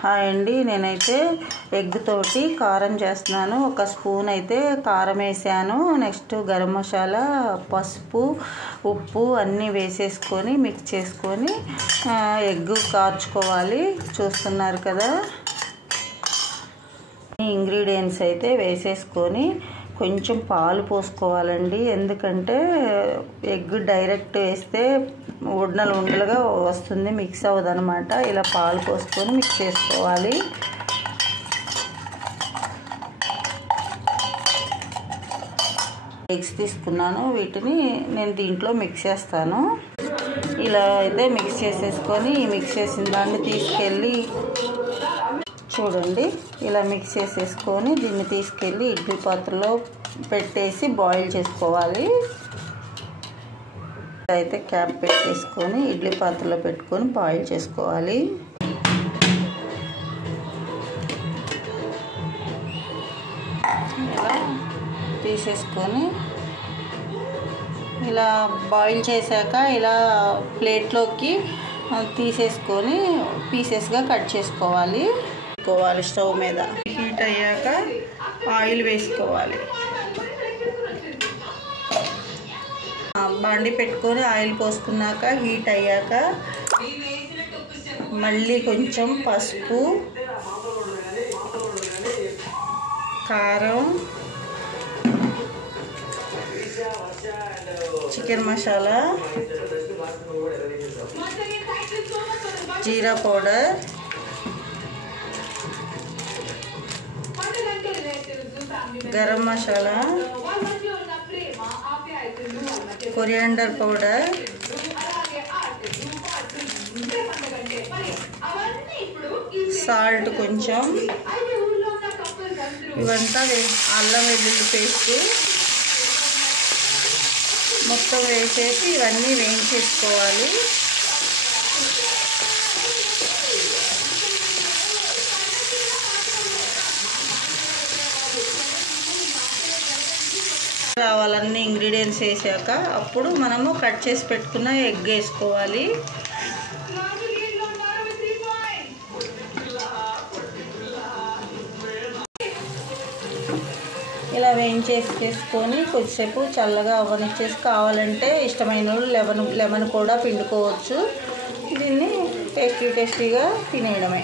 Hi అండి, నేనైతే egg తోటి కారం చేస్తున్నాను. ఒక స్పూన్ అయితే కారం వేసాను. నెక్స్ట్ గరం మసాలా, పసుపు, ఉప్పు అన్నీ వేసేసుకొని మిక్స్ చేసుకొని ఎగ్ కార్చుకోవాలి. చూస్తున్నారు కదా, ఇంగ్రీడియంట్స్ అయితే వేసేసుకొని కొంచెం పాలు పోసుకోవాలండి. ఎందుకంటే ఎగ్ డైరెక్ట్ వేస్తే ఉండలుగా వస్తుంది, మిక్స్ అవ్వదు అనమాట. ఇలా పాలు పోసుకొని మిక్స్ చేసుకోవాలి. ఎగ్స్ తీసుకున్నాను, వీటిని నేను దీంట్లో మిక్స్ చేస్తాను. ఇలా అయితే మిక్స్ చేసేసుకొని మిక్స్ చేసిన దాన్ని తీసుకెళ్ళి చూడండి, ఇలా మిక్స్ చేసేసుకొని దీన్ని తీసుకెళ్ళి ఇడ్లీ పాత్రలో పెట్టేసి బాయిల్ చేసుకోవాలి. అయితే క్యాప్ పెట్టేసుకొని ఇడ్లీ పాత్రలో పెట్టుకొని బాయిల్ చేసుకోవాలి. ఇలా తీసేసుకొని ఇలా బాయిల్ చేశాక ఇలా ప్లేట్లోకి తీసేసుకొని పీసెస్గా కట్ చేసుకోవాలి. స్టవ్ మీద హీట్ అయ్యాక ఆయిల్ వేసుకోవాలి. బండి పెట్టుకొని ఆయిల్ పోసుకున్నాక హీట్ అయ్యాక మళ్ళీ కొంచెం పసుపు, కారం, chicken masala, jeera powder, garam masala, coriander powder, salt కొంచెం, ఇవంతా అల్లం వెల్లుల్లి పేస్ట్ మొత్తం వేసేసి ఇవన్నీ వేయించేసుకోవాలి. కావాలన్నీ ఇంగ్రీడియంట్స్ వేసాక అప్పుడు మనము కట్ చేసి పెట్టుకున్న ఎగ్ వేసుకోవాలి. ఇలా వేయించేసుకొని కొద్దిసేపు చల్లగా అవ్వనిచ్చేసి కావాలంటే ఇష్టమైన వాళ్ళు లెమన్ కూడా పిండుకోవచ్చు. దీన్ని టేస్టీగా తినేయడమే.